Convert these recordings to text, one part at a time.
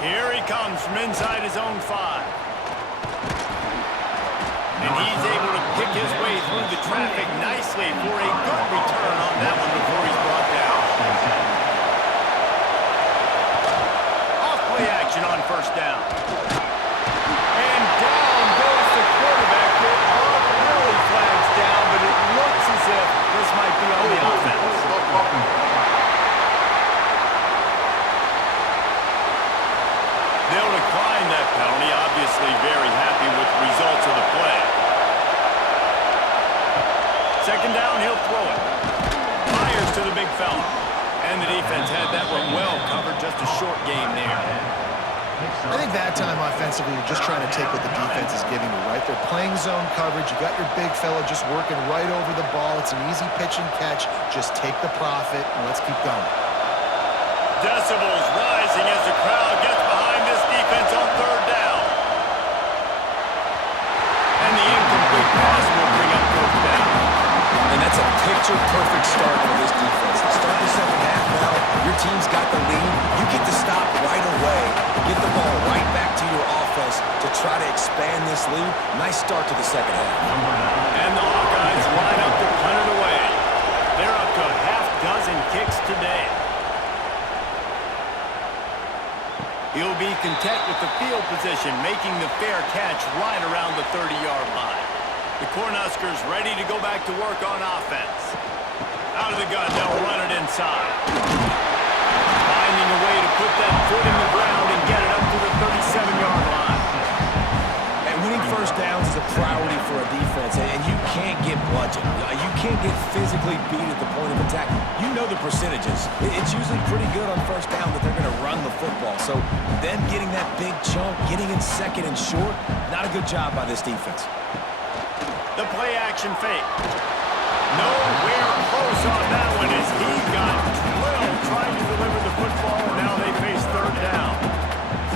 Here he comes from inside his own 5. And he's able to pick his way through the traffic nicely for a good return on that one before he's brought down. Off-play action on first down. And down goes the quarterback. There are penalty flags down, but it looks as if this might be on the offense. They'll decline that penalty, obviously very happy with the results of the play. Second down, he'll throw it. Fires to the big fella. And the defense had that one well covered, just a short game there. I think that time offensively, you're just trying to take what the defense is giving you, right? They're playing zone coverage. You got your big fella just working right over the ball. It's an easy pitch and catch. Just take the profit, and let's keep going. Decibels rising as the crowd gets behind this defense on third down. And the incomplete pass will bring up fourth down. And that's a picture-perfect start for this defense. To start the second half now, your team's got the lead. You get to stop right away, get the ball right back to your offense to try to expand this lead. Nice start to the second half. And the Hawkeyes line up to punt it away. They're up to a half dozen kicks today. He'll be content with the field position, making the fair catch right around the 30-yard line. The Cornhuskers ready to go back to work on offense. Out of the gun, they'll run it inside. Finding a way to put that foot in the ground and get it up to the 37-yard line. And winning first downs is a priority for a defense, and you can't get bludgeoned. You can't get physically beat at the point of attack. You know the percentages. It's usually pretty good on first down that they're going to run the football. So them getting that big chunk, getting in second and short, not a good job by this defense. The play action fake. Nowhere close on that one as he got drilled trying to deliver the football, and now they face third down.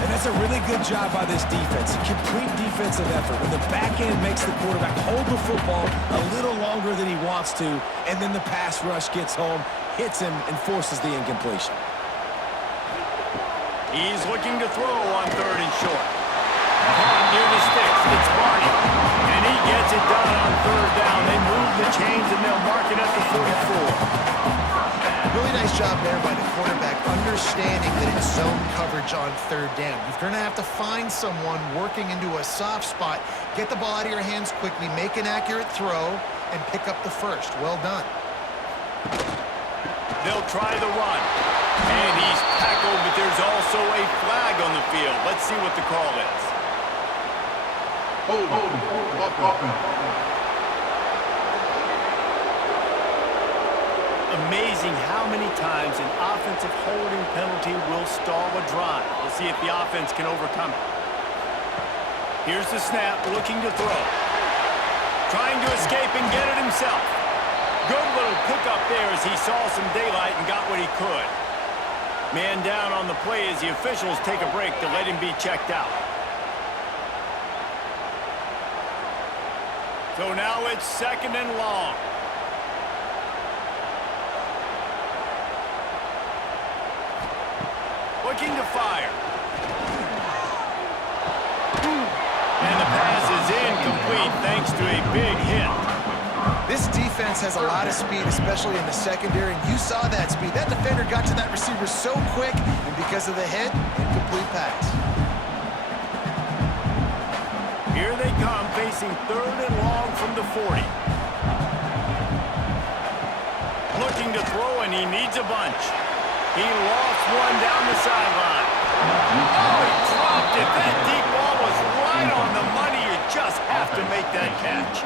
And that's a really good job by this defense. Complete defensive effort. When the back end makes the quarterback hold the football a little longer than he wants to, and then the pass rush gets home, hits him, and forces the incompletion. He's looking to throw on third and short. Caught near the sticks. It's Barney. And he gets it done on third down. They move the chains, and they'll mark it at the 44. Really nice job there by the quarterback, understanding that it's zone coverage on third down. You're going to have to find someone working into a soft spot, get the ball out of your hands quickly, make an accurate throw, and pick up the first. Well done. They'll try the run. And he's tackled, but there's also a flag on the field. Let's see what the call is. Amazing how many times an offensive holding penalty will stall a drive. We'll see if the offense can overcome it. Here's the snap, looking to throw. Trying to escape and get it himself. Good little pickup there as he saw some daylight and got what he could. Man down on the play as the officials take a break to let him be checked out. So now it's second and long. Looking to fire. And the pass is incomplete thanks to a big hit. This defense has a lot of speed, especially in the secondary, and you saw that speed. That defender got to that receiver so quick, and because of the hit, incomplete pass. Here they come, facing third and long from the 40. Looking to throw, and he needs a bunch. He lost one down the sideline. Oh, he dropped it. That deep ball was right on the money. You just have to make that catch.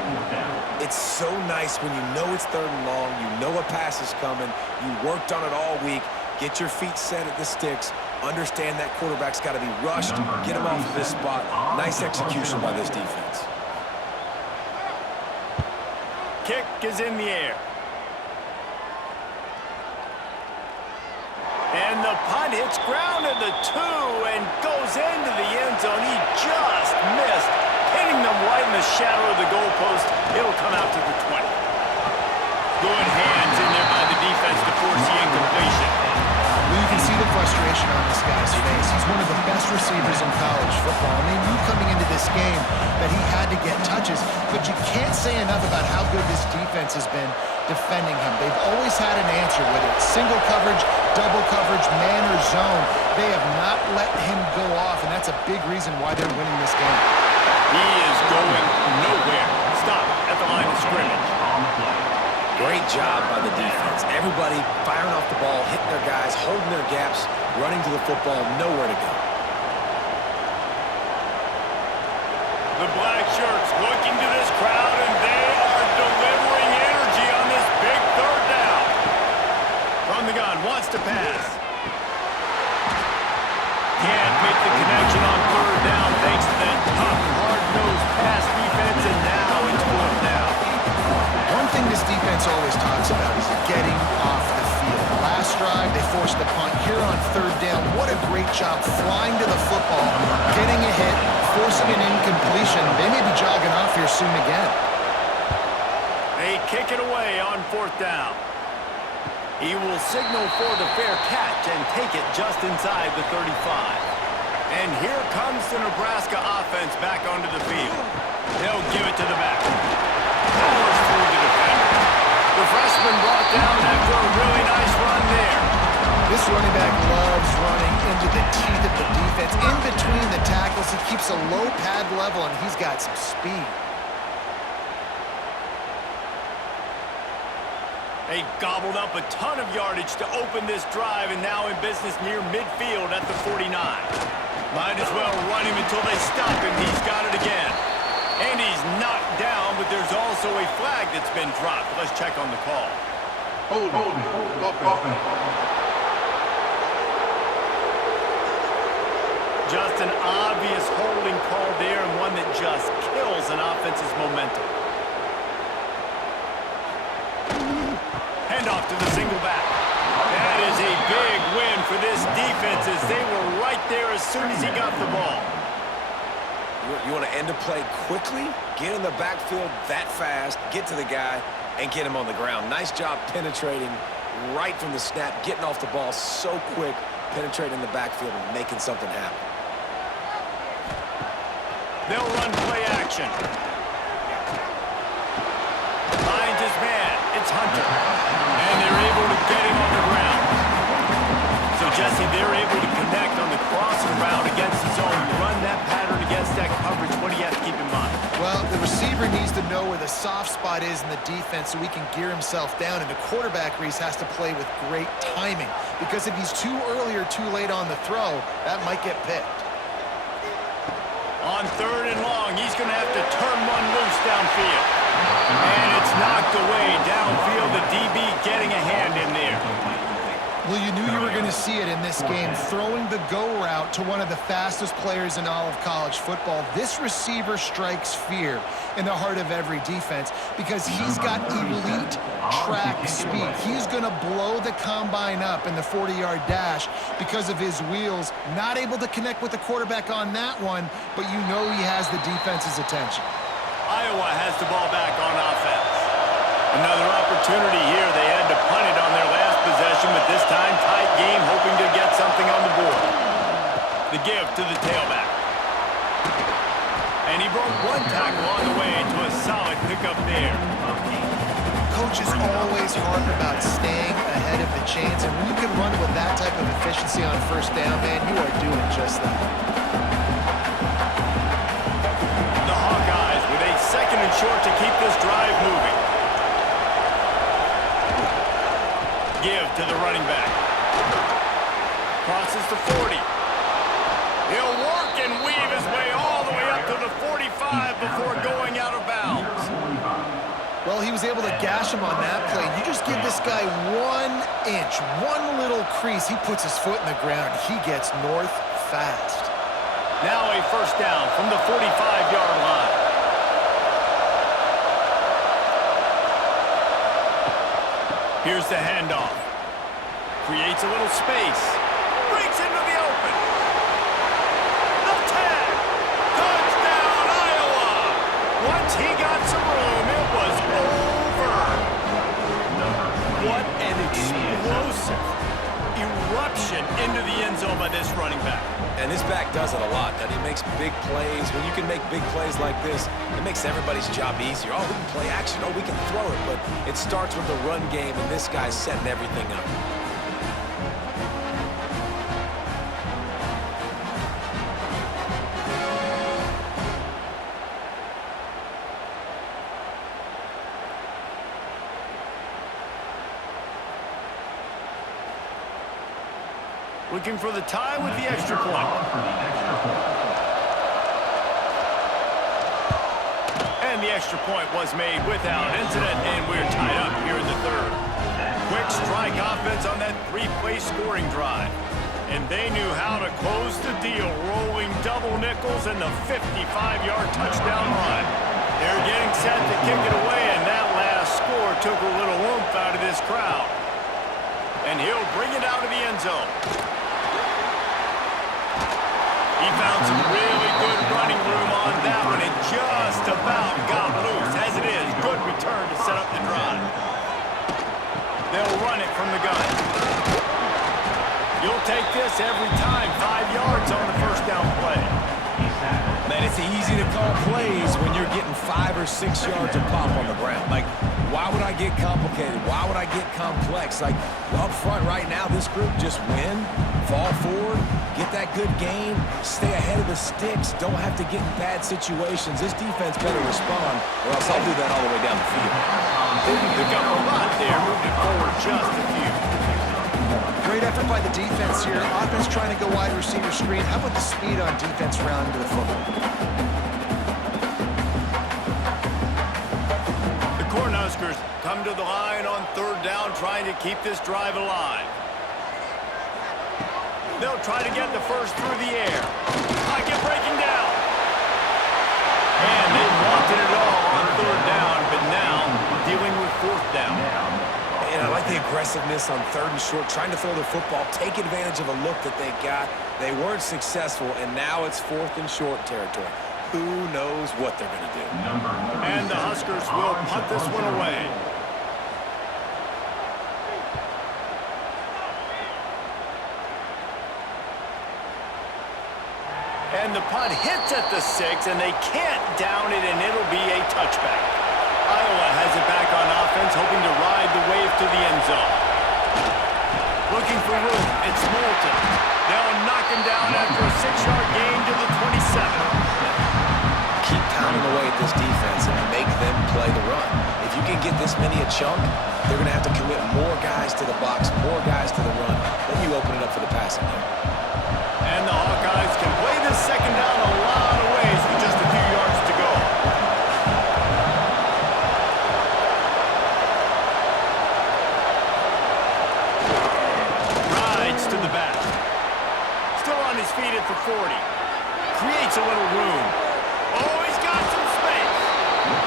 It's so nice when you know it's third and long, you know a pass is coming, you worked on it all week, get your feet set at the sticks, understand that quarterback's got to be rushed, get him off of this spot. Nice execution by this defense. Kick is in the air. And the punt hits ground at the 2 and goes into the end zone. He just missed, hitting them right in the shadow of the goalpost. It'll come out to the 20. Good hands in there by the defense to force the incompletion. Well, you can see the frustration on this guy's face. He's one of the best receivers in college football. I mean, you coming into this game that he had to get touches, but you can't say enough about how good this defense has been defending him. They've always had an answer, whether it's single coverage, double coverage, man or zone. They have not let him go off, and that's a big reason why they're winning this game. He is going nowhere. Stop at the line of scrimmage. Great job by the defense. Everybody firing off the ball, hitting their guys, holding their gaps, running to the football, nowhere to go. The black shirts looking to this crowd, and they are delivering energy on this big third down. From the gun, wants to pass. Can't make the connection on third down thanks to that tough, hard-nosed pass defense, and now it's fourth down. One thing this defense always talks about is getting off the field. Last drive, they forced the punt. Here on third down, what a great job flying to the football, getting a hit, forcing an incompletion. They may be jogging off here soon again. They kick it away on fourth down. He will signal for the fair catch and take it just inside the 35. And here comes the Nebraska offense back onto the field. They'll give it to the back. Powers through the defender. The freshman brought down after a really nice run there. This running back loves running into the teeth of the defense. In between the tackles, he keeps a low pad level, and he's got some speed. They gobbled up a ton of yardage to open this drive, and now in business near midfield at the 49. Might as well run him until they stop him. He's got it again. And he's knocked down, but there's also a flag that's been dropped. Let's check on the call. Hold. Just an obvious holding call there, and one that just kills an offense's momentum. Handoff to the single back. That is a big win for this defense as they were right there as soon as he got the ball. You want to end a play quickly, get in the backfield that fast, get to the guy, and get him on the ground. Nice job penetrating right from the snap, getting off the ball so quick, penetrating the backfield and making something happen. They'll run play action. Finds his man. It's Hunter. And they're able to get him on the ground. So, Jesse, they're able to connect on the crossing route against the zone. You run that pattern against that coverage. What do you have to keep in mind? Well, the receiver needs to know where the soft spot is in the defense so he can gear himself down. And the quarterback, Reese, has to play with great timing. Because if he's too early or too late on the throw, that might get picked. On third and long, he's going to have to turn one loose downfield. And it's knocked away downfield. The DB getting a hand in there. Well, you knew you were going to see it in this game, throwing the go route to one of the fastest players in all of college football. This receiver strikes fear in the heart of every defense because he's got elite track speed. He's going to blow the combine up in the 40-yard dash because of his wheels. Not able to connect with the quarterback on that one, but you know he has the defense's attention. Iowa has the ball back on offense. Another opportunity here. They had to punt it on their last possession, but this time tight game, hoping to get something on the board. The give to the tailback. And he broke one tackle on the way to a solid pickup there. Coaches always harp about staying ahead of the chains, and when you can run with that type of efficiency on first down, man, you are doing just that. The Hawkeyes with a second and short to keep this drive moving. Give to the running back. Crosses the 40. He'll work and weave his way all the way up to the 45 before going out of bounds. Well, he was able to gash him on that play. You just give this guy 1 inch, one little crease, he puts his foot in the ground. He gets north fast. Now a first down from the 45-yard line. Here's the handoff. Creates a little space. Breaks into the open. The tag. Touchdown, Iowa. Once he got some room, it was over. What an explosive eruption into into the end zone by this running back. And this back does it a lot. That he makes big plays. When you can make big plays like this, it makes everybody's job easier. Oh, we can play action. Oh, we can throw it. But it starts with the run game, and this guy's setting everything up. Looking for the tie with the extra point. And the extra point was made without incident, and we're tied up here in the third. Quick strike offense on that three-play scoring drive. And they knew how to close the deal, rolling double nickels and the 55-yard touchdown run. They're getting set to kick it away, and that last score took a little oomph out of this crowd. And he'll bring it out of the end zone. He found some really good running room on that one and just about got loose. As it is, good return to set up the drive. They'll run it from the gun. You'll take this every time. 5 yards on the first down play. Man, it's easy to call plays when you're getting 5 or 6 yards of pop on the ground. Like, why would I get complicated? Why would I get complex? Like, up front right now, this group just win, fall forward, get that good game, stay ahead of the sticks, don't have to get in bad situations. This defense better respond, or else I'll do that all the way down the field. Didn't pick up a lot there, moved it forward just a few. Great effort by the defense here. Offense trying to go wide receiver screen. How about the speed on defense rounding to the football? The Cornhuskers come to the line on third down, trying to keep this drive alive. They'll try to get the first through the air. Pocket breaking down. And they wanted it all on third down, but now dealing with fourth down. And I like the aggressiveness on third and short, trying to throw the football, take advantage of a look that they got. They weren't successful, and now it's fourth and short territory. Who knows what they're going to do? And the Huskers will punt this one away. And the punt hits at the 6, and they can't down it, and it'll be a touchback. Iowa has it back on offense, hoping to ride the wave to the end zone. Looking for room, it's Moulton. They'll knock him down after a 6-yard gain to the 27. Keep pounding away at this defense and make them play the run. If you can get this many a chunk, they're going to have to commit more guys to the box, more guys to the run. Then you open it up for the passing game. And the Hawkeyes can play this second down a lot of ways with just a few yards to go. Rides to the back. Still on his feet at the 40. Creates a little room. Oh, he's got some space.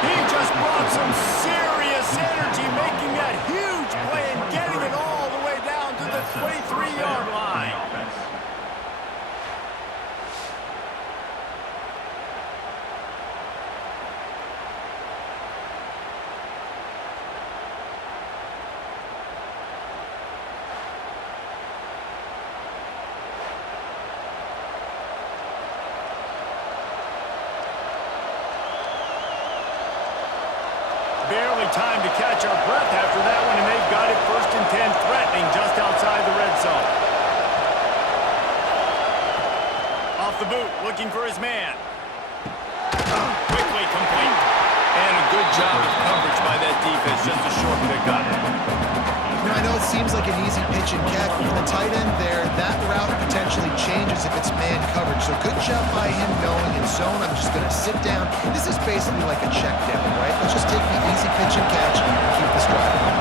He just brought some serious energy, making that huge play and getting it all the way down to the 23-yard line. Barely time to catch our breath after that one, and they've got it 1st and 10, threatening just outside the red zone. Off the boot, looking for his man. Quickly complete. And a good job of coverage by that defense, just a short pickup. I know it seems like an easy pitch and catch, but for the tight end there, that route potentially changes if it's man coverage. So good job by him knowing in zone, I'm just going to sit down. This is basically like a check down, right? Let's just take the easy pitch and catch and keep this drive going.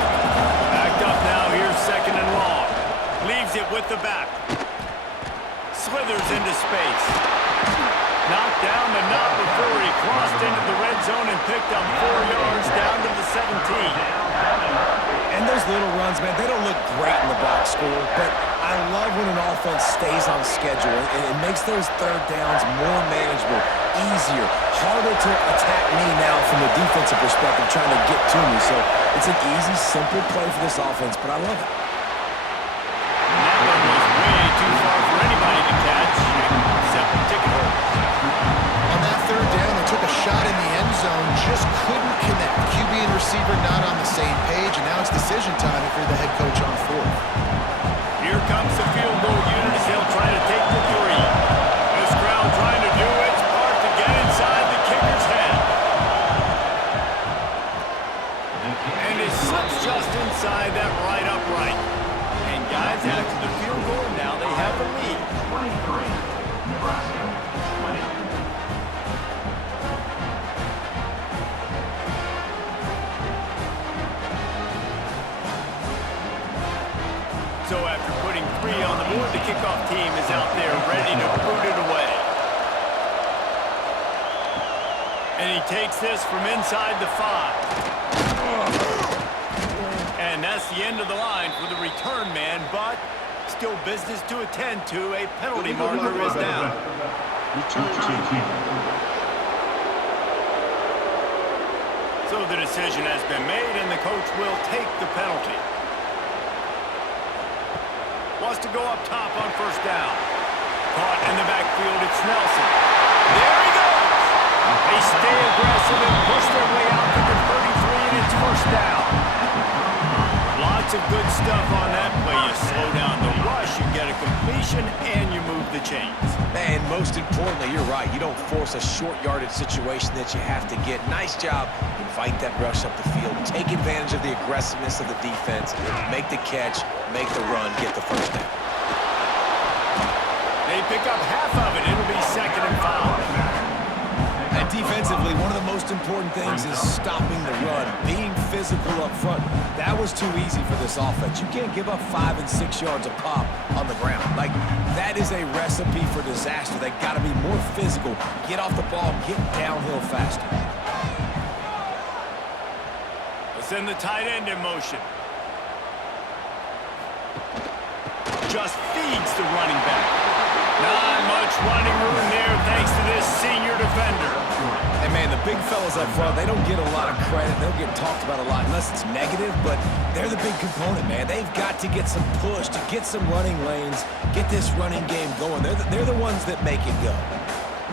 Backed up now, here's 2nd and long. Leaves it with the back. Slithers into space. Knocked down, but not before he crossed into the red zone and picked up 4 yards down to the 17. And those little runs, man, they don't look great in the box score, but I love when an offense stays on schedule, and it makes those third downs more manageable, easier, harder to attack me now from a defensive perspective trying to get to me. So it's an easy, simple play for this offense, but I love it. And that one was way too far kickoff team is out there ready to boot it away. And he takes this from inside the 5. And that's the end of the line for the return man, but still business to attend to. A penalty marker is down. So the decision has been made, and the coach will take the penalty. Wants to go up top on first down. Caught in the backfield, it's Nelson. There he goes! They stay aggressive and push their way out to the 33, and it's first down. Lots of good stuff on that play. You slow down the rush, you get a completion, and you move the chains. And most importantly, you're right. You don't force a short yardage situation that you have to get. Nice job. Invite that rush up the field. Take advantage of the aggressiveness of the defense. Make the catch, make the run, get the first down. They pick up half of it. It'll be 2nd and 5. And defensively, one of the most important things is stopping the run, being physical up front. That was too easy for this offense. You can't give up 5 and 6 yards a pop on the ground. Like, that is a recipe for disaster. They got to be more physical, get off the ball, get downhill faster. Let's send the tight end in motion. Just feeds the running back. Not much running room there thanks to this senior defender. Hey, man, the big fellas up front, they don't get a lot of credit. They don't get talked about a lot unless it's negative, but they're the big component, man. They've got to get some push, to get some running lanes, get this running game going. They're the ones that make it go.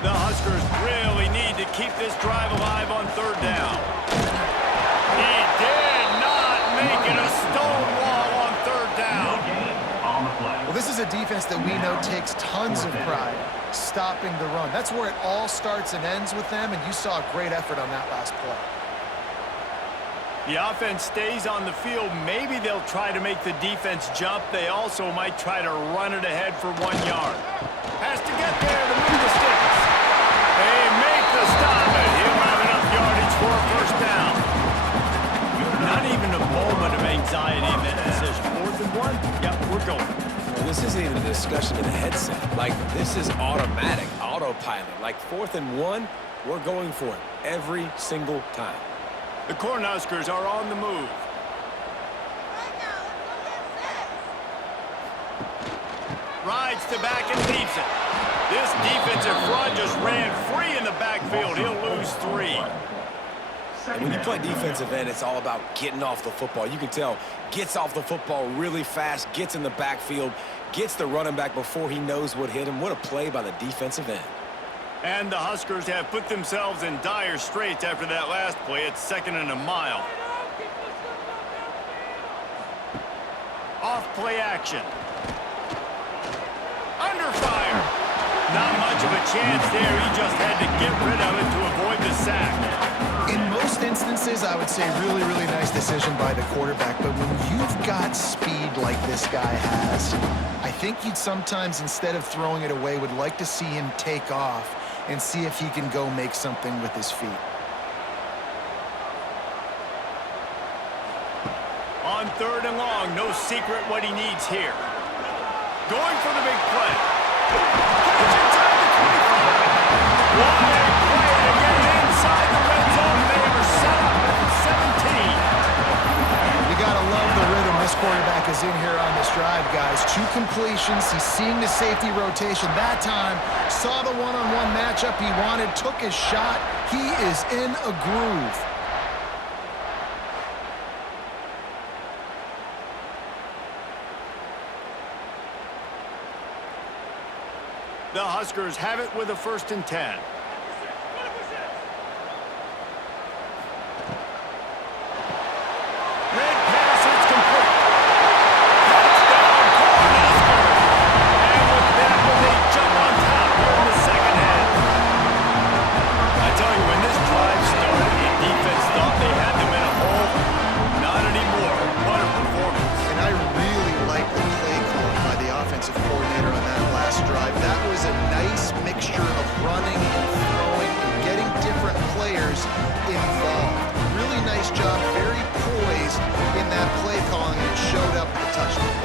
The Huskers really need to keep this drive alive on third down. He did not make it a stone wall on third down. Well, this is a defense that we know takes tons of pride stopping the run. That's where it all starts and ends with them, and you saw a great effort on that last play. The offense stays on the field. Maybe they'll try to make the defense jump. They also might try to run it ahead for 1 yard. Has to get there to move the sticks. They make the stop, and he'll have enough yardage for a first down. Not even a moment of anxiety in that decision. 4th and 1? Yep, we're going. This isn't even a discussion in the headset. Like, this is automatic, autopilot. Like, 4th and 1, we're going for it every single time. The Cornhuskers are on the move. Rides to back and leaves it. This defensive front just ran free in the backfield. He'll lose 3. And when you play defensive end, it's all about getting off the football. You can tell, gets off the football really fast, gets in the backfield, gets the running back before he knows what hit him. What a play by the defensive end. And the Huskers have put themselves in dire straits after that last play. It's 2nd and a mile. Off play action. Under fire. Not much of a chance there. He just had to get rid of it to avoid the sack. In most instances, I would say really, really nice decision by the quarterback. But when you've got speed like this guy has, I think you'd sometimes, instead of throwing it away, would like to see him take off and see if he can go make something with his feet. On 3rd and long, no secret what he needs here. Going for the big play. Catch inside the 25. What a play to get inside the red zone. They are set up at the 17. You gotta love the rhythm this quarterback is in here on this drive, guys. 2 completions. He's seeing the safety rotation that time. Saw the one-on-one matchup he wanted. Took his shot. He is in a groove. The Huskers have it with a 1st and 10. Red pass, it's complete. Touchdown, Cornhuskers. And with that one, they jump on top here in the second half. I tell you, when this drive started, the defense thought they had them in a hole. Not anymore. What a performance. And I really like the play call by the offensive coordinator on that last drive. That was a nice mixture of running and throwing and getting different players involved. Really nice job, very poised in that play calling, and it showed up with the touchdown.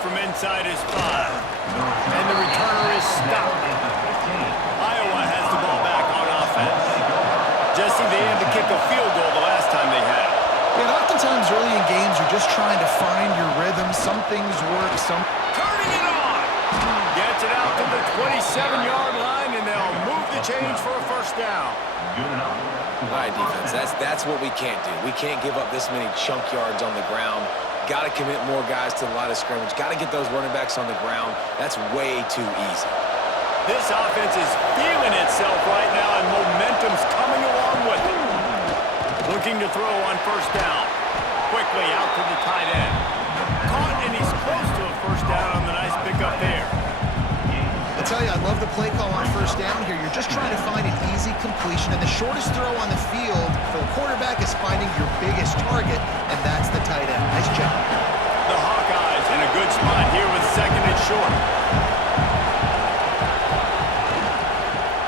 from inside his 5. And the returner is stopped. Iowa has the ball back on offense. Jesse, they had to kick a field goal the last time they had it. And oftentimes early in games, you're just trying to find your rhythm. Some things work, some... Turning it on! Gets it out to the 27-yard line, and they'll move the chains for a first down. All right, defense, that's what we can't do. We can't give up this many chunk yards on the ground. Got to commit more guys to the line of scrimmage. Got to get those running backs on the ground. That's way too easy. This offense is feeling itself right now, and momentum's coming along with it. Looking to throw on first down. Quickly out to the tight end. Caught, and he's close to a first down on the nice pickup there. I tell you, I love the play call on first down here. You're just trying to find an easy completion, and the shortest throw on the field for the quarterback is finding your biggest target, and that's the tight end. Nice job. The Hawkeyes in a good spot here with second and short.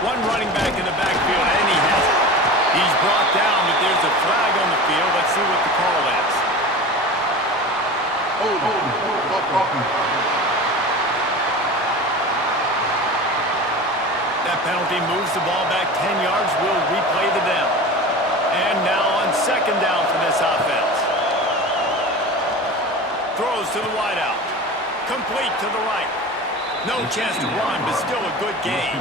One running back in the backfield, and he has it. He's brought down, but there's a flag on the field. Let's see what the call is. That penalty moves the ball back 10 yards. We'll replay the down. And now on second down for this offense. Throws to the wideout. Complete to the right. No chance to run, but still a good gain.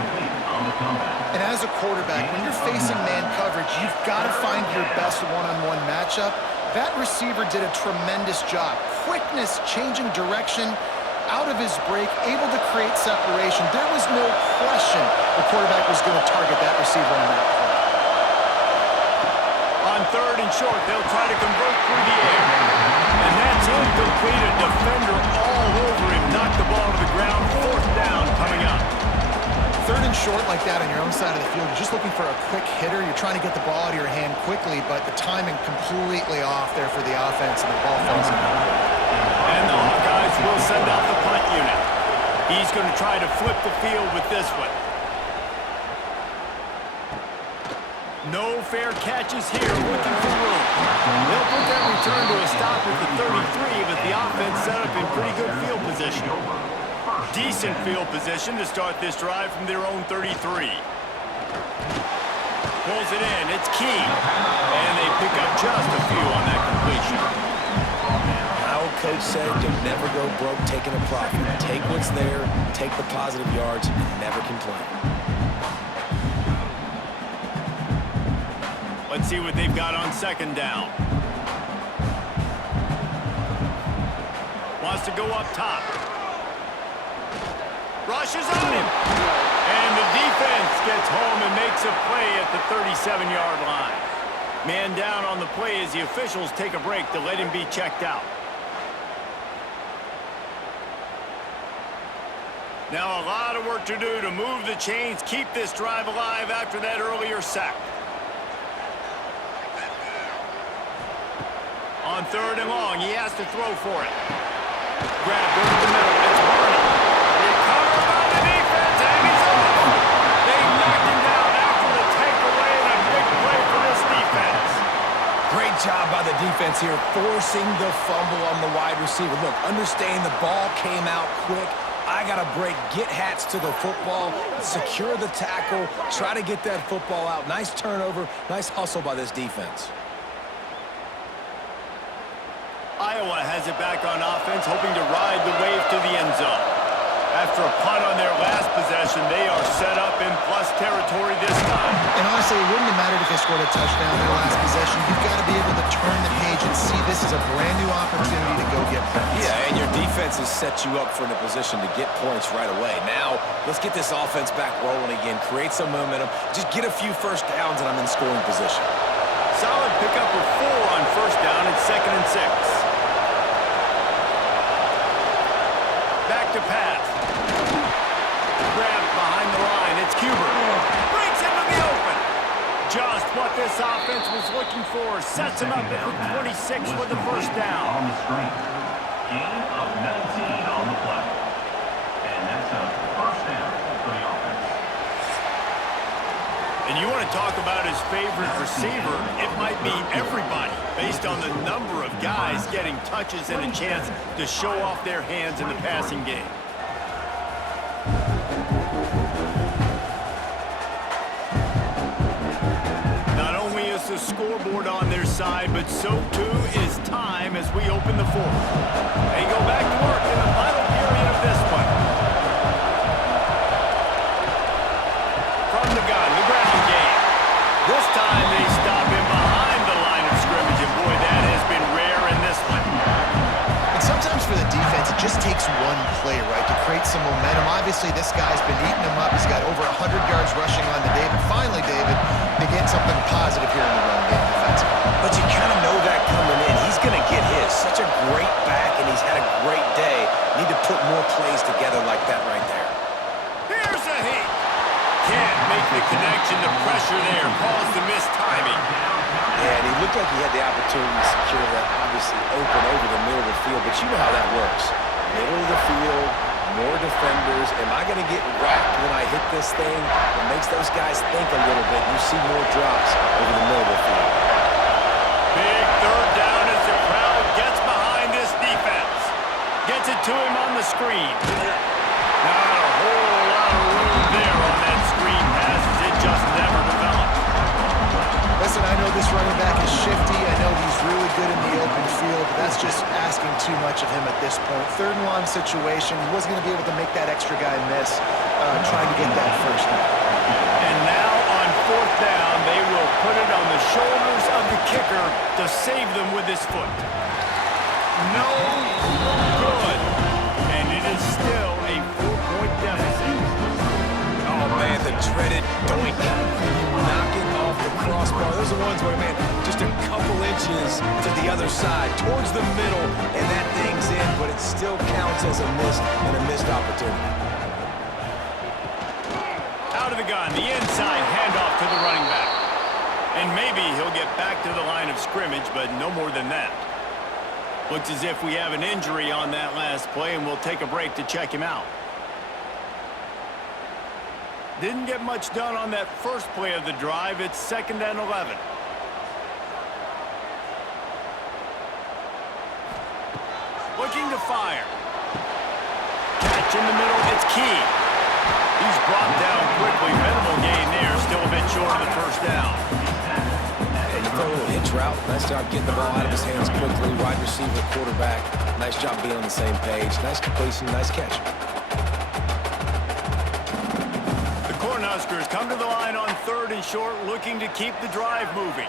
And as a quarterback, when you're facing man coverage, you've got to find your best one-on-one matchup. That receiver did a tremendous job. Quickness, changing direction, out of his break, able to create separation. There was no question the quarterback was going to target that receiver on that play. On third and short, they'll try to convert through the air. And that's incomplete. A defender all over him. Knocked the ball to the ground. Fourth down coming up. Third and short like that on your own side of the field, you're just looking for a quick hitter. You're trying to get the ball out of your hand quickly, but the timing completely off there for the offense, and the ball falls in. And the Hawkeyes will send out the punt unit. He's going to try to flip the field with this one. No fair catches here, looking for room. They'll put that return to a stop at the 33, but the offense set up in pretty good field position. Decent field position to start this drive from their own 33. Pulls it in, it's key. And they pick up just a few on that completion. Our coach said to never go broke taking a profit. Take what's there, take the positive yards, and never complain. Let's see what they've got on second down. Wants to go up top. Rushes on him. And the defense gets home and makes a play at the 37-yard line. Man down on the play as the officials take a break to let him be checked out. Now a lot of work to do to move the chains, keep this drive alive after that earlier sack. On third and long, he has to throw for it. Grabbed over the middle, it's Barney. Recovered by the defense, and he's off. They knocked him down after the takeaway, and a big play for this defense. Great job by the defense here, forcing the fumble on the wide receiver. Look, understand the ball came out quick. I got to break, get hats to the football, secure the tackle, try to get that football out. Nice turnover, nice hustle by this defense. Iowa has it back on offense, hoping to ride the wave to the end zone. After a punt on their last possession, they are set up in plus territory this time. And honestly, it wouldn't have mattered if they scored a touchdown their last possession. You've got to be able to turn the page and see this is a brand new opportunity to go get points. Yeah, and your defense has set you up for a position to get points right away. Now, let's get this offense back rolling again, create some momentum, just get a few first downs, and I'm in scoring position. Solid pickup of 4 on first down at 2nd and 6. Back to pass. Grabbed behind the line. It's Cuber. Breaks into the open. Just what this offense was looking for. Sets him up at the 26 with the first down. On the screen. Gain of 19 on the play. And that's a first down for the offense. And you want to talk about his favorite receiver, it might be everybody based based on the number of guys getting touches and a chance to show off their hands in the passing game. Not only is the scoreboard on their side, but so too is time as we open the fourth. They go back to work in the final period of this one. From the gun, the ground game. This time they stop him behind the line of scrimmage, and boy, that has been rare in this one. And sometimes for the defense, it just takes one play, right, to create some momentum. Obviously, this guy's been eating them up. He's got over 100 yards rushing on the day. But finally, David, they get something positive here in the run game defensively. But you kind of know that coming in. He's going to get his. Such a great back, and he's had a great day. Need to put more plays together like that right there. Here's a hit. Can't make the connection. The pressure there caused the missed timing. Yeah, and he looked like he had the opportunity to secure that, obviously open over the middle of the field, but you know how that works. Middle of the field, more defenders. Am I going to get whacked when I hit this thing? It makes those guys think a little bit. You see more drops over the middle of the field. Big third down as the crowd gets behind this defense. Gets it to him on the screen. Not a whole lot of room there on that screen passes. It just never developed. Listen, I know this running back is shifty. I know he's really good in the open field, but that's just asking too much of him at this point. Third and long situation. He wasn't going to be able to make that extra guy miss trying to get that first down. And now on fourth down, they will put it on the shoulders of the kicker to save them with his foot. No good. And it is still a 4-point deficit. Oh, man, the dreaded doink. Knock it off the crossbar. Those are the ones where, man, just a couple inches to the other side, towards the middle, and that thing's in, but it still counts as a miss and a missed opportunity. Out of the gun, the inside handoff to the running back. And maybe he'll get back to the line of scrimmage, but no more than that. Looks as if we have an injury on that last play, and we'll take a break to check him out. Didn't get much done on that first play of the drive. It's 2nd and 11. Looking to fire. Catch in the middle. It's key. He's brought down quickly. Minimal gain there. Still a bit short of the first down. Yeah, you throw a little hitch route. Nice job getting the ball out of his hands quickly. Wide receiver, quarterback. Nice job being on the same page. Nice completion. Nice catch. Huskers come to the line on 3rd and short, looking to keep the drive moving.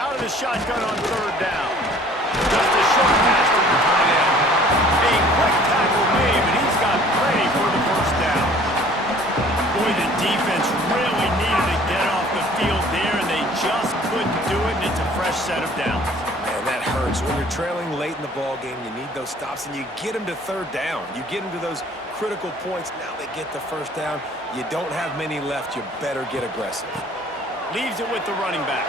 Out of the shotgun on 3rd down. Just a short pass to the tight end. A quick tackle made, but he's got plenty for the first down. Boy, the defense really needed to get off the field there, and they just couldn't do it, and it's a fresh set of downs. Man, that hurts. When you're trailing late in the ball game, you need those stops, and you get them to 3rd down. You get them to those critical points. Now they get the first down. You don't have many left. You better get aggressive. Leaves it with the running back.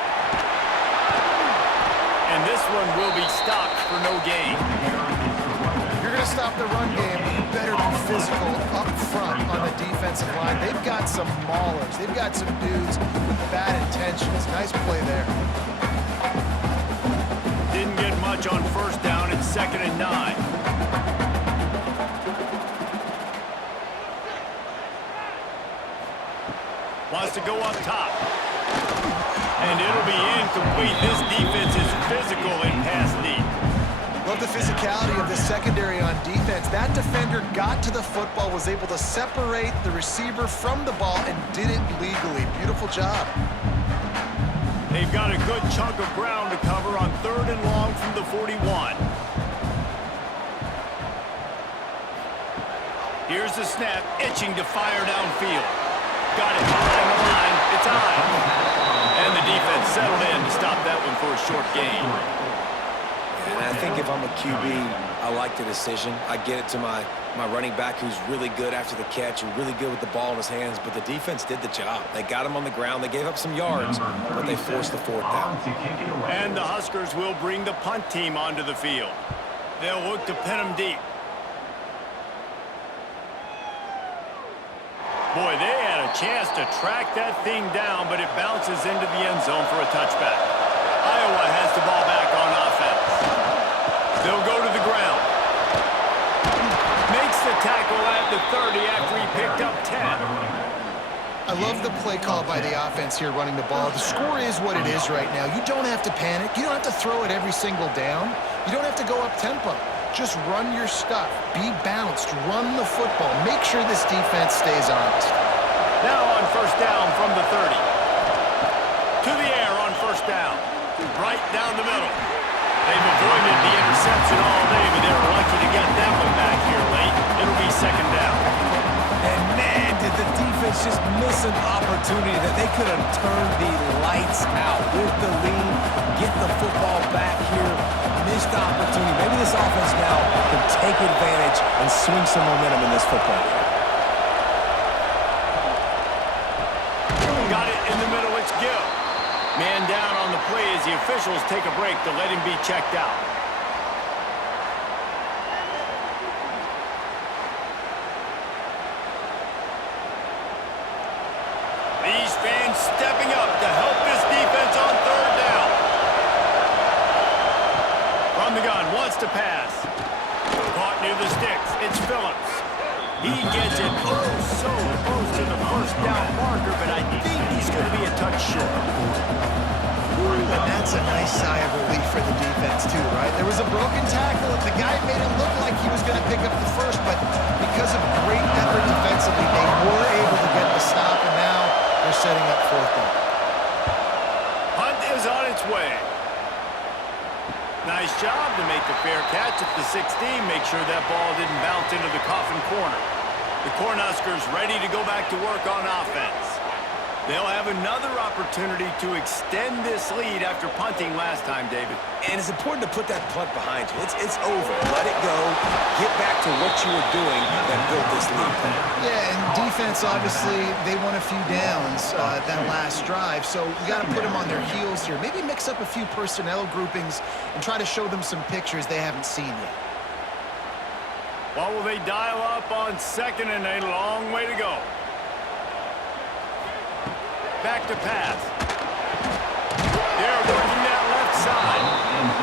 And this one will be stopped for no gain. If you're going to stop the run game, you better be physical up front on the defensive line. They've got some maulers. They've got some dudes with bad intentions. Nice play there. Didn't get much on first down. It's 2nd and 9. Wants to go up top. And it'll be incomplete. This defense is physical in pass deep. Love the physicality of the secondary on defense. That defender got to the football, was able to separate the receiver from the ball, and did it legally. Beautiful job. They've got a good chunk of ground to cover on 3rd and long from the 41. Here's the snap, itching to fire downfield. Got it behind the line. It's on. And the defense settled in to stop that one for a short gain. And I think if I'm a QB, I like the decision. I get it to my running back who's really good after the catch and really good with the ball in his hands, but the defense did the job. They got him on the ground. They gave up some yards, but they forced the 4th down. And the Huskers will bring the punt team onto the field. They'll look to pin them deep. Boy, they had a chance to track that thing down, but it bounces into the end zone for a touchback. Iowa has the ball back on offense. They'll go to the ground. Makes the tackle at the 30 after he picked up 10. I love the play call by the offense here running the ball. The score is what it is right now. You don't have to panic. You don't have to throw it every single down. You don't have to go up tempo. Just run your stuff. Be bounced. Run the football. Make sure this defense stays honest. Now on first down from the 30. To the air on first down. Right down the middle. They've avoided the interception all day, but they were lucky to get that one back here late. It'll be second down. And man, did the defense just miss an opportunity that they could have turned the lights out with the lead, get the football back here, missed opportunity. Maybe this offense now can take advantage and swing some momentum in this football game. Got it in the middle, it's Gill. Man down on the play as the officials take a break to let him be checked out. These fans stepping up to help this defense on third down. From the gun, wants to pass. Caught near the sticks. It's Phillips. He gets it so close to the first down marker, but I think he's going to be a touch short. And that's a nice sigh of relief for the defense too, right? There was a broken tackle, and the guy made it look like he was going to pick up the first, but because of great effort defensively, they were able to get the stop, and now they're setting up fourth down. Hunt is on its way. Nice job to make the fair catch at the 16. Make sure that ball didn't bounce into the coffin corner. The Cornhuskers ready to go back to work on offense. They'll have another opportunity to extend this lead after punting last time, David. And it's important to put that punt behind you. It's over. Let it go. Get back to what you were doing that built this lead. Yeah, and defense, obviously, they won a few downs that last drive, so you got to put them on their heels here. Maybe mix up a few personnel groupings and try to show them some pictures they haven't seen yet. What will they dial up on second and a long way to go? Back to pass. They're working that left side.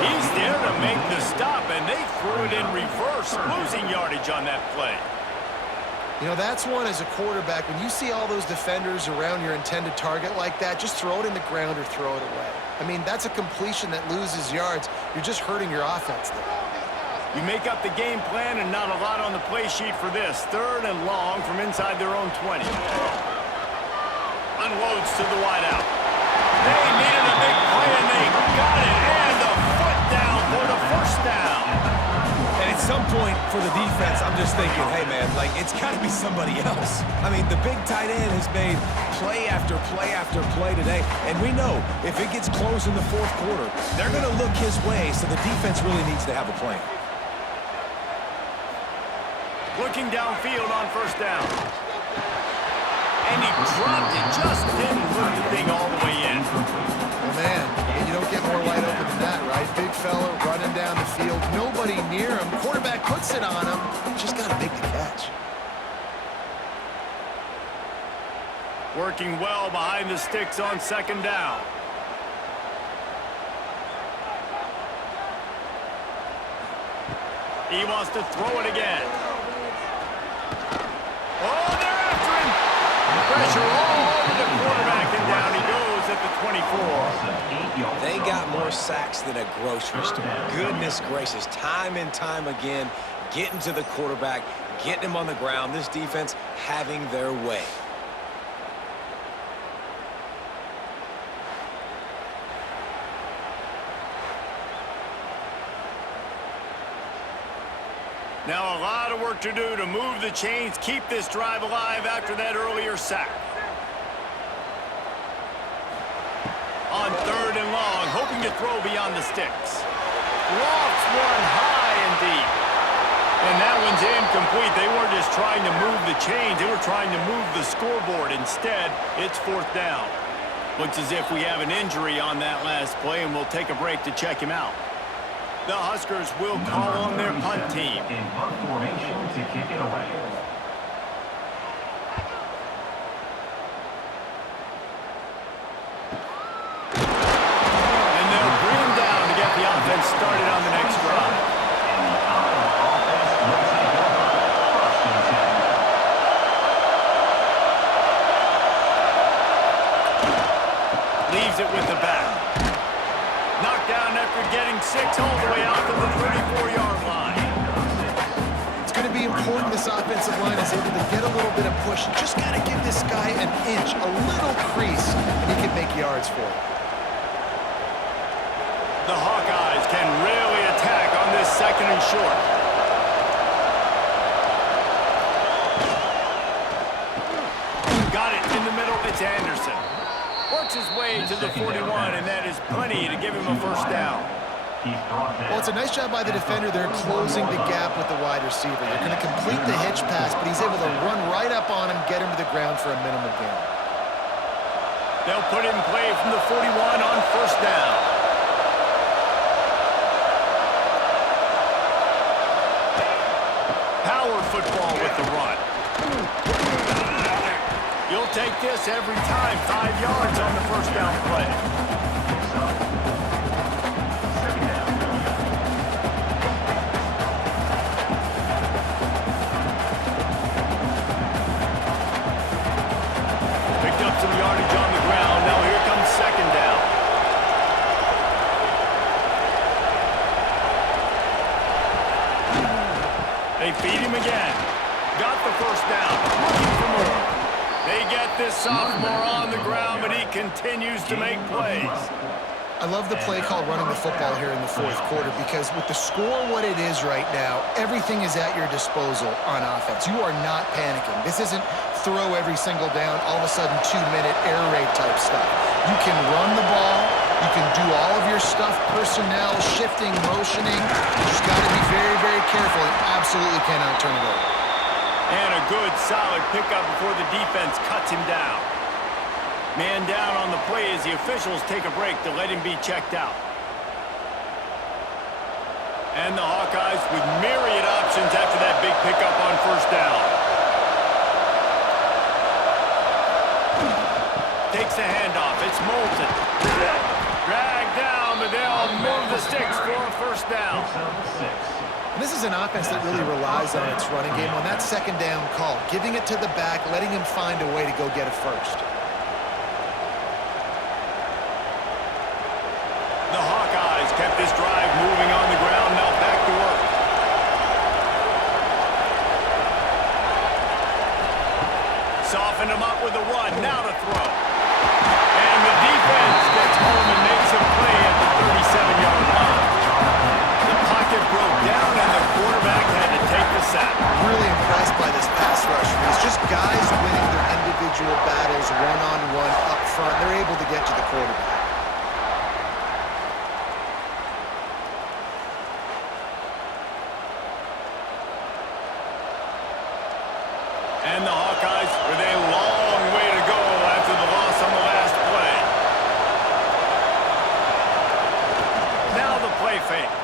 He's there to make the stop, and they threw it in reverse, losing yardage on that play. You know, that's one as a quarterback. When you see all those defenders around your intended target like that, just throw it in the ground or throw it away. I mean, that's a completion that loses yards. You're just hurting your offense there. You make up the game plan and not a lot on the play sheet for this. Third and long from inside their own 20. Unloads to the wideout. They needed a big play, and they got it. And the foot down for the first down. And at some point for the defense, I'm just thinking, hey, man, like, it's got to be somebody else. I mean, the big tight end has made play after play after play today. And we know if it gets close in the fourth quarter, they're going to look his way, so the defense really needs to have a plan. Looking downfield on first down. And he dropped it, just didn't put the thing all the way in. Well, man, you don't get more wide open than that, right? Big fella running down the field, nobody near him. Quarterback puts it on him. Just got to make the catch. Working well behind the sticks on second down. He wants to throw it again. Oh, they're after him. Pressure all over the quarterback, and down he goes at the 24. They got more sacks than a grocery store. Goodness gracious, time and time again, getting to the quarterback, getting him on the ground. This defense having their way. Now a lot of work to do to move the chains, keep this drive alive after that earlier sack. On third and long, hoping to throw beyond the sticks. Lofts one high and deep. And that one's incomplete. They weren't just trying to move the chains, they were trying to move the scoreboard. Instead, it's fourth down. Looks as if we have an injury on that last play, and we'll take a break to check him out. The Huskers will call on their punt team. In punt formation to kick it away. 6 all the way out to the 34-yard line. It's going to be important this offensive line is able to get a little bit of push. Just got to give this guy an inch, a little crease, and he can make yards for it. The Hawkeyes can really attack on this 2nd and short. Got it in the middle. It's Anderson. Works his way to the 41, and that is plenty to give him a first down. Well, it's a nice job by the defender. They're closing the gap with the wide receiver. They're going to complete the hitch pass, but he's able to run right up on him, get him to the ground for a minimal gain. They'll put it in play from the 41 on first down. Power football with the run. You'll take this every time. 5 yards on the first down play. Picked up some yardage on the ground. Now here comes 2nd down. They feed him again. Got the first down. Looking for more. They get this sophomore on the ground, but he continues to make plays. I love the play call running the football here in the 4th quarter because with the score what it is right now, everything is at your disposal on offense. You are not panicking. This isn't throw every single down, all of a sudden 2-minute air raid type stuff. You can run the ball. You can do all of your stuff, personnel, shifting, motioning. You just got to be very, very careful and absolutely cannot turn it over. And a good, solid pickup before the defense cuts him down. Man down on the play as the officials take a break to let him be checked out. And the Hawkeyes with myriad options after that big pickup on first down. Takes the handoff. It's Moulton. Dragged down, but they'll move the sticks for a first down. And this is an offense that really relies on its running game. On that 2nd down call, giving it to the back, letting him find a way to go get a first. The Hawkeyes kept this drive moving on the ground. Now back to work. Soften him up with a run. Now to throw. And the defense gets home and makes a play at the 37-yard line. The pocket broke down, and the quarterback had to take the sack. Really impressed by this pass rush. It's just guys winning their individual battles one-on-one up front. They're able to get to the quarterback. And the Hawkeyes with a long way to go after the loss on the last play. Now the play fake.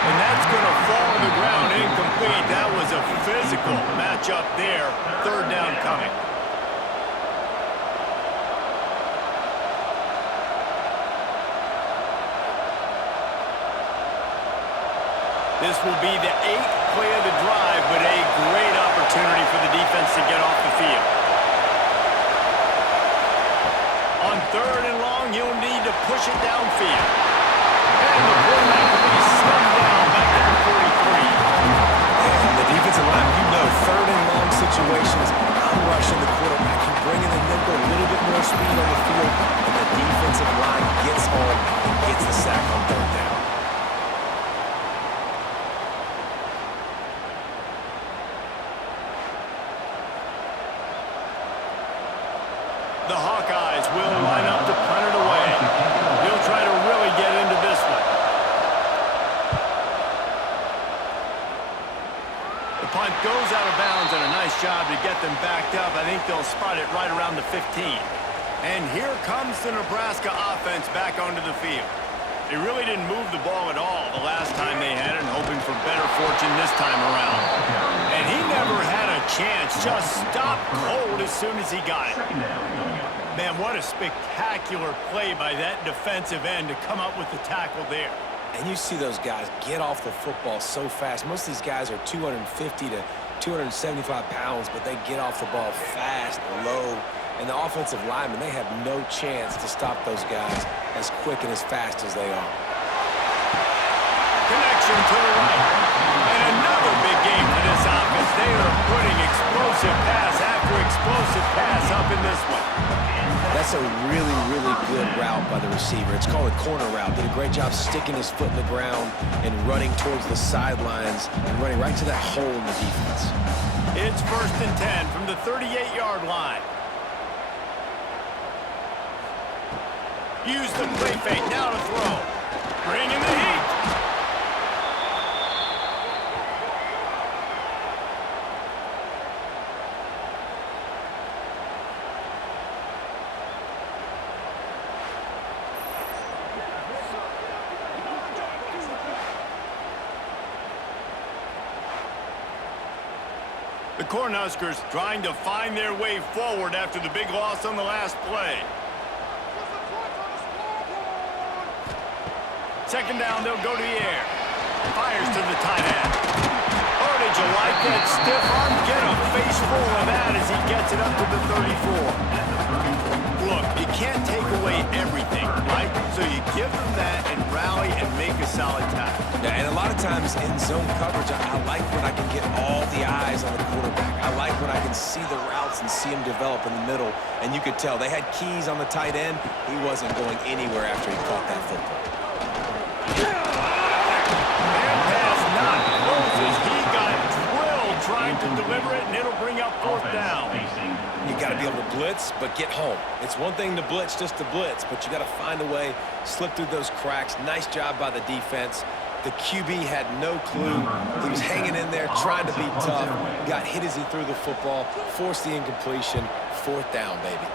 And that's going to fall to the ground incomplete. That was a physical matchup there. 3rd down coming. This will be the 8th play of the drive, but a great opportunity for the defense to get off the field. On 3rd and long, you'll need to push it downfield. And the quarterback will be slammed down back to the 43. And the defensive line, 3rd and long situations, I'm rushing the quarterback. You bring in the nickel, a little bit more speed on the field, and the defensive line gets home and gets the sack on 3rd down. The Hawkeyes will line up to punt it away. He'll try to really get into this one. The punt goes out of bounds, and a nice job to get them backed up. I think they'll spot it right around the 15. And here comes the Nebraska offense back onto the field. They really didn't move the ball at all the last time they had it, and hoping for better fortune this time around. And he never had a chance, just stopped cold as soon as he got it. Man, what a spectacular play by that defensive end to come up with the tackle there. And you see those guys get off the football so fast. Most of these guys are 250 to 275 pounds, but they get off the ball fast, low, And the offensive linemen, they have no chance to stop those guys as quick and as fast as they are. Connection to the right. And another big game for this offense. They are putting explosive pass after explosive pass up in this one. That's a really, really good route by the receiver. It's called a corner route. Did a great job sticking his foot in the ground and running towards the sidelines and running right to that hole in the defense. It's 1st and 10 from the 38-yard line. Use the play fake now to throw. Bring in the heat. The Cornhuskers trying to find their way forward after the big loss on the last play. 2nd down, they'll go to the air. Fires to the tight end. Oh, did you like that stiff arm? Get a face full of that as he gets it up to the 34. Look, you can't take away everything, right? So you give them that and rally and make a solid tackle. Yeah, and a lot of times in zone coverage, I like when I can get all the eyes on the quarterback. I like when I can see the routes and see him develop in the middle. And you could tell they had keys on the tight end. He wasn't going anywhere after he caught that football. And pass not close as he got drilled trying to deliver it, and it'll bring up 4th down. You got to be able to blitz, but get home. It's one thing to blitz just to blitz, but you got to find a way, slip through those cracks. Nice job by the defense. The QB had no clue. He was hanging in there, trying to be tough. Got hit as he threw the football, forced the incompletion. 4th down, baby.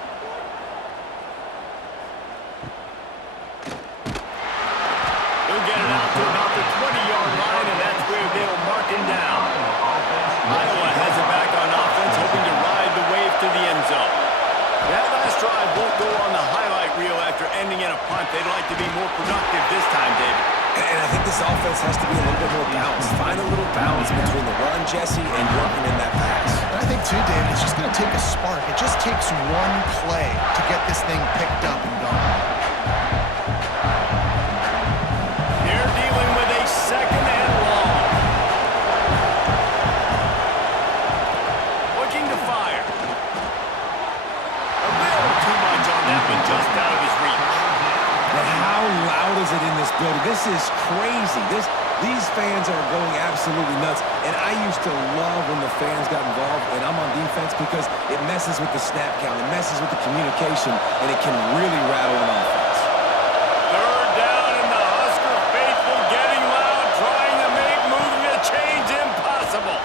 They'll get it out to about the 20-yard line, and that's where they'll mark him down. Iowa has it back on offense, hoping to ride the wave to the end zone. That last drive won't go on the highlight reel after ending in a punt. They'd like to be more productive this time, David. And I think this offense has to be a little bit more balanced. Find a little balance between the run, Jesse, and working in that pass. And I think, too, David, it's just going to take a spark. It just takes one play to get this thing picked up and going. They're dealing with a 2nd and long. Looking to fire. A little too much on that one, just out of his reach. But how loud is it in this building? This is crazy. These fans are going absolutely nuts. And I used to love when the fans got involved, and I'm on defense because it messes with the snap count. It messes with the communication, and it can really rattle an offense. 3rd down, and the Husker faithful getting loud, trying to make moving the chains impossible.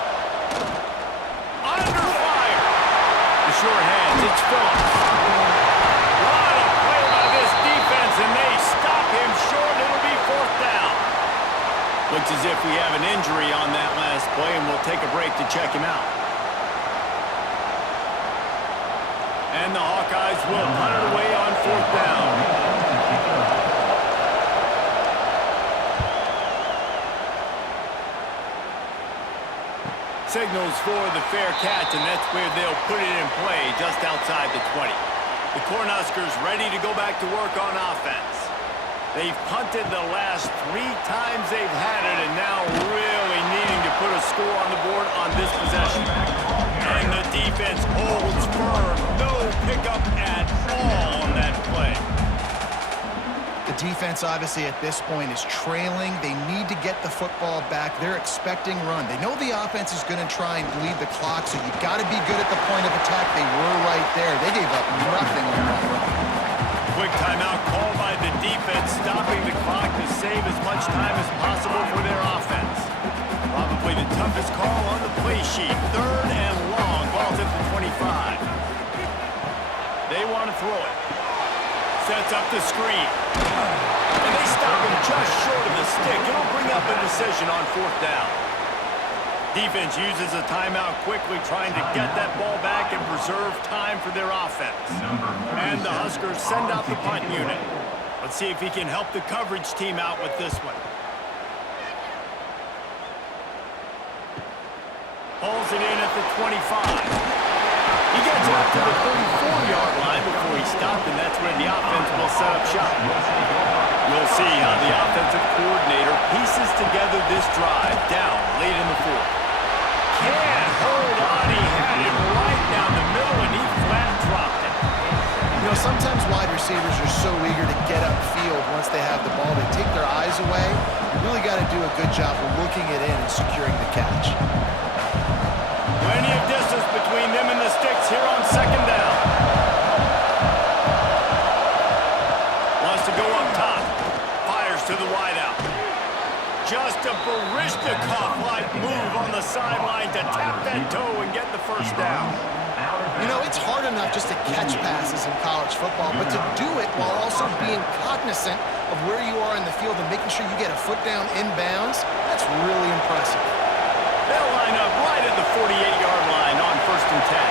Under fire. The short hands, it's Phillips. Lot of play by this defense, and they stop him short. It'll be 4th down. Looks as if we have an injury on that last play, and we'll take a break to check him out. And the Hawkeyes will punt it away on 4th down. Signals for the fair catch, and that's where they'll put it in play just outside the 20. The Cornhuskers ready to go back to work on offense. They've punted the last 3 times they've had it, and now really needing to put a score on the board on this possession. And the defense holds firm. No pickup at all on that play. The defense, obviously, at this point is trailing. They need to get the football back. They're expecting run. They know the offense is going to try and bleed the clock, so you've got to be good at the point of attack. They were right there. They gave up nothing on that run. Quick timeout called by the defense, stopping the clock to save as much time as possible for their offense. Probably the toughest call on the play sheet. 3rd and long, ball's at the 25. They want to throw it. Sets up the screen. And they stop him just short of the stick. It'll bring up a decision on 4th down. Defense uses a timeout quickly, trying to get that ball back and preserve time for their offense. And the Huskers send out the punt unit. Let's see if he can help the coverage team out with this one. Pulls it in at the 25. He gets out to the 34-yard line before he stopped, and that's where the offense will set up shop. We'll see how the offensive coordinator pieces together this drive down late in the fourth. Can't hold on. He had him right down the middle, and he flat dropped it. You know, sometimes wide receivers are so eager to get upfield once they have the ball. They take their eyes away. You really got to do a good job of looking it in and securing the catch. Plenty of distance between them and the sticks here on second down. Wants to go up top. Fires to the wideout. Just a Barishnikov-like move on the sideline to tap that toe and get the first down. You know, it's hard enough just to catch passes in college football, but to do it while also being cognizant of where you are in the field and making sure you get a foot down inbounds, that's really impressive. They'll line up right at the 48-yard line on 1st and 10.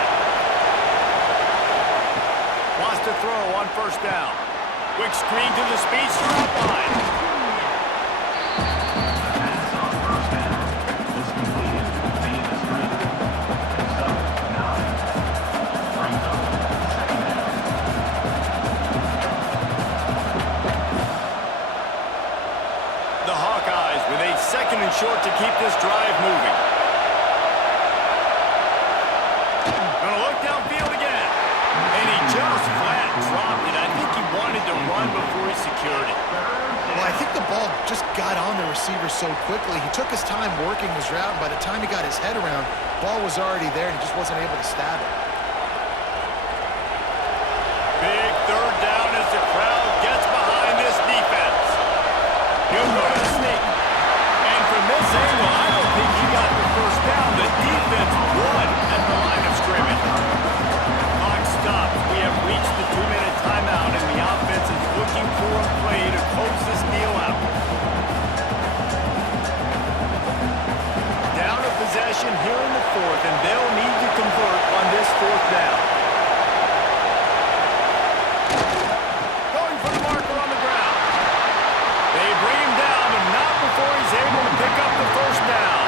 Wants to throw on 1st down. Quick screen to the speedster up line. The Hawkeyes with a 2nd and short to keep this drive moving. Gonna look downfield again. And he just flat dropped it. I think he wanted to run before he secured it. Well, I think the ball just got on the receiver so quickly. He took his time working his route, and by the time he got his head around, the ball was already there, and he just wasn't able to stab it. Big 3rd down as the crowd gets behind this defense. He'll go to the sneak. And from this angle, I don't think he got the first down. The defense won at the line of scrimmage. Clock stops. We have reached the 2-minute timeout, and the offense is looking for a play to close this deal out. Down a possession here in the 4th, and they'll need to convert on this 4th down. Going for the marker on the ground. They bring him down, but not before he's able to pick up the 1st down.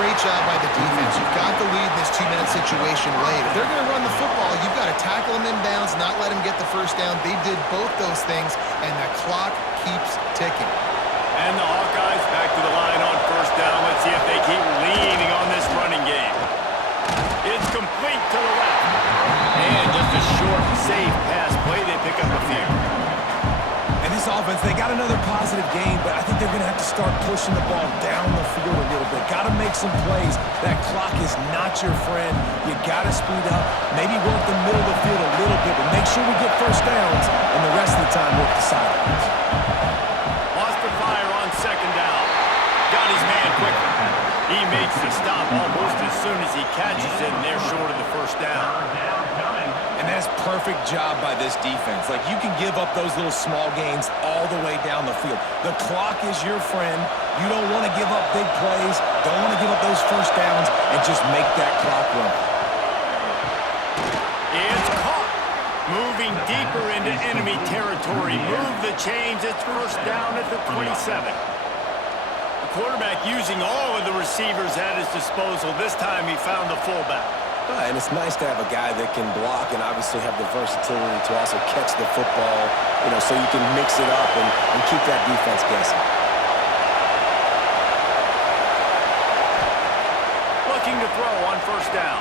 Great job by the defense. You've got the lead in this 2-minute situation late. If they're going to run the football, you've got to tackle them inbounds, not let them get the 1st down. They did both those things, and the clock keeps ticking. And the Hawkeyes back to the line on 1st down. Let's see if they keep leaning on this running game. It's complete to the left. And just a short, safe pass play. They pick up a few. And this offense, they got another positive game, but I think they're going to have to start pushing the ball down the field a little bit. Got to make some plays. That clock is not your friend. You got to speed up. Maybe work the middle of the field a little bit, but make sure we get 1st downs, and the rest of the time work the sidelines. Wants to fire on 2nd down. Got his man quickly. He makes the stop almost as soon as he catches it, and they're short of the 1st down. And that's perfect job by this defense. Like, you can give up those little small gains all the way down the field. The clock is your friend. You don't want to give up big plays. Don't want to give up those 1st downs, and just make that clock run. It's caught. Moving deeper into enemy territory. Move the chains. It's 1st down at the 27. The quarterback using all of the receivers at his disposal. This time he found the fullback. And it's nice to have a guy that can block and obviously have the versatility to also catch the football, you know, so you can mix it up and keep that defense guessing. Looking to throw on 1st down.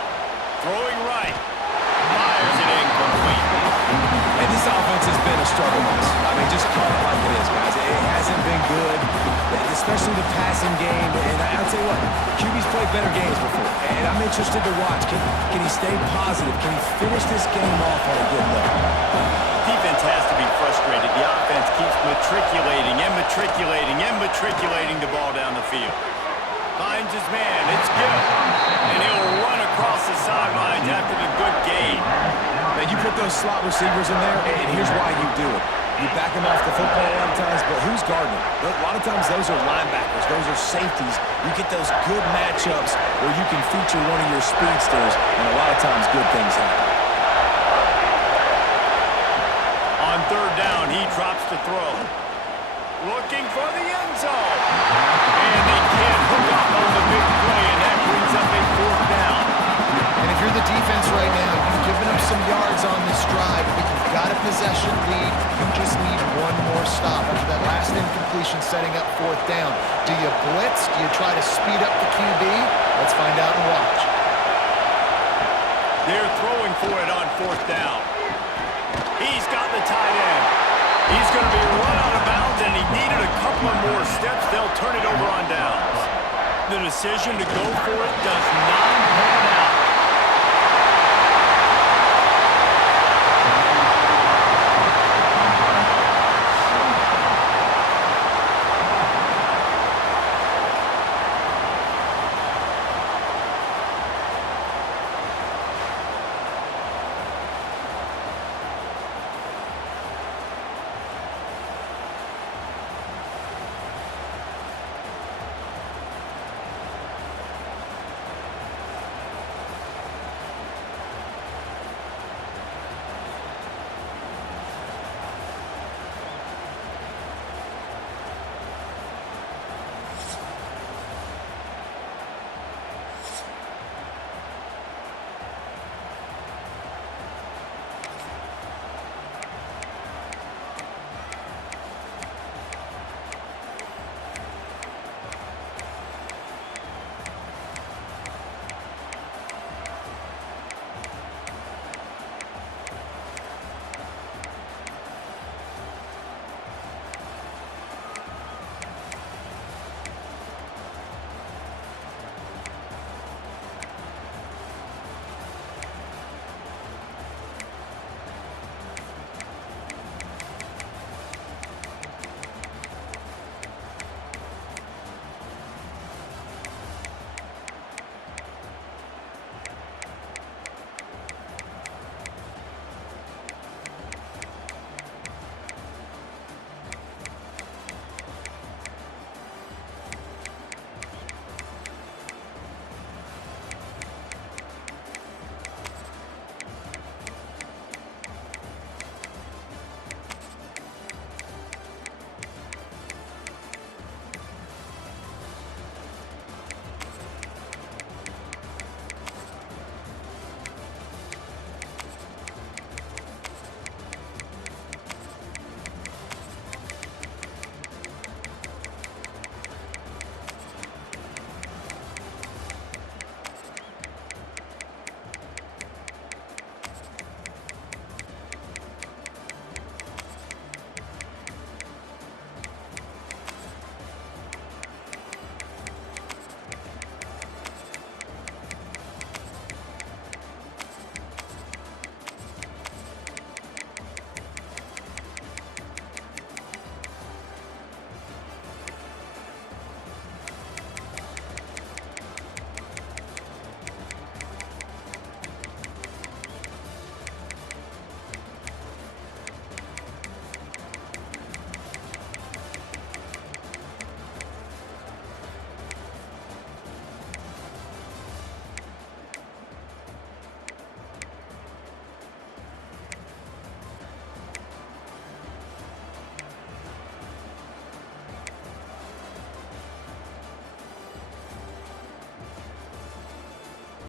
Throwing right. Fires it incomplete. And this offense has been a struggle bus. I mean, just call it like it is, guys. It hasn't been good, especially the passing game. And I'll tell you what, QB's played better games before. And I'm interested to watch. Can he stay positive? Can he finish this game off on a good note? Defense has to be frustrated. The offense keeps matriculating and matriculating and matriculating the ball down the field. Finds his man. It's good. And he'll run across the sidelines after the good gain. Now, you put those slot receivers in there, and here's why you do it. You back them off the football a lot of times, but who's guarding them? A lot of times those are linebackers. Those are safeties. You get those good matchups where you can feature one of your speedsters, and a lot of times good things happen. On 3rd down, he drops the throw. Looking for the end zone. And they can't hook up on the big play, and that brings up a 4th down. And if you're the defense right now, you've given up some yards on this drive, but you've got a possession lead. You just need one more stop after that last incompletion setting up fourth down. Do you blitz? Do you try to speed up the QB? Let's find out and watch. They're throwing for it on fourth down. He's got the tight end. He's going to be run out of bounds, and he needed a couple of more steps. They'll turn it over on downs. The decision to go for it does not